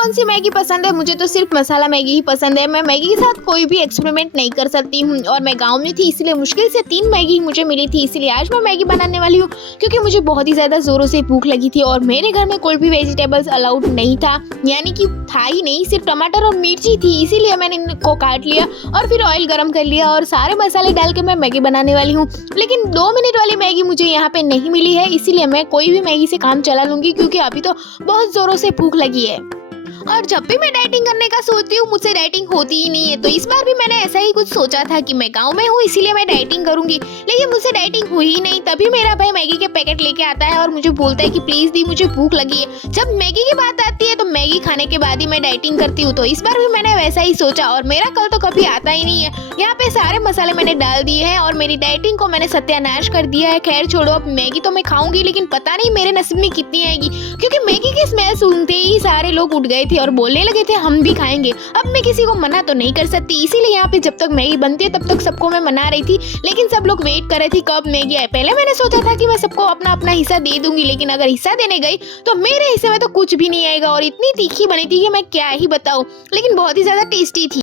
कौन सी मैगी पसंद है? मुझे तो सिर्फ मसाला मैगी ही पसंद है। मैं मैगी के साथ कोई भी एक्सपेरिमेंट नहीं कर सकती हूँ और मैं गाँव में थी इसलिए मुश्किल से 3 मैगी मुझे मिली थी, इसलिए आज मैं मैगी बनाने वाली हूँ क्योंकि मुझे बहुत ही ज़्यादा ज़ोरों से भूख लगी थी और मेरे घर में कोई भी वेजिटेबल्स अलाउड नहीं था, यानी कि था ही नहीं, सिर्फ टमाटर और मिर्ची थी। इसीलिए मैंने इनको काट लिया और फिर ऑयल गरम कर लिया और सारे मसाले डाल के मैं मैगी बनाने वाली हूँ। लेकिन 2 मिनट वाली मैगी मुझे यहाँ पे नहीं मिली है, इसीलिए मैं कोई भी मैगी से काम चला लूँगी क्योंकि अभी तो बहुत ज़ोरों से भूख लगी है। और जब भी मैं डाइटिंग करने का सोचती हूँ मुझसे डाइटिंग होती ही नहीं है, तो इस बार भी मैंने ऐसा ही कुछ सोचा था कि मैं गांव में हूँ इसीलिए मैं डाइटिंग करूंगी, लेकिन मुझसे डाइटिंग हुई ही नहीं। तभी मेरा भाई मैगी के पैकेट लेके आता है और मुझे बोलता है कि प्लीज दी मुझे भूख लगी है। जब मैगी की बात आती है तो मैगी खाने के बाद ही मैं डाइटिंग करती हूँ, तो इस बार भी मैंने वैसा ही सोचा और मेरा कल तो कभी आता ही नहीं है। यहाँ पे सारे मसाले मैंने डाल दिए हैं और मेरी डाइटिंग को मैंने सत्यानाश कर दिया है। खैर छोड़ो, अब मैगी तो मैं खाऊंगी, लेकिन पता नहीं मेरे नसीब में कितनी आएगी, क्योंकि मैगी की स्मेल सुनते ही सारे लोग उठ गए थे और बोलने लगे थे हम भी खाएंगे। अब मैं किसी को मना तो नहीं कर सकती, इसीलिए यहाँ पे जब तक मैगी बनती है तब तक सबको मैं मना रही थी, लेकिन सब लोग वेट कर रहे थे कब मैगी आए। पहले मैंने सोचा था कि मैं सबको अपना अपना हिस्सा दे दूंगी, लेकिन अगर हिस्सा देने गई तो मेरे हिस्से में तो कुछ भी नहीं आएगा और इतनी तीखी बनी थी कि मैं क्या ही बताऊं, लेकिन बहुत ही ज्यादा टेस्टी थी।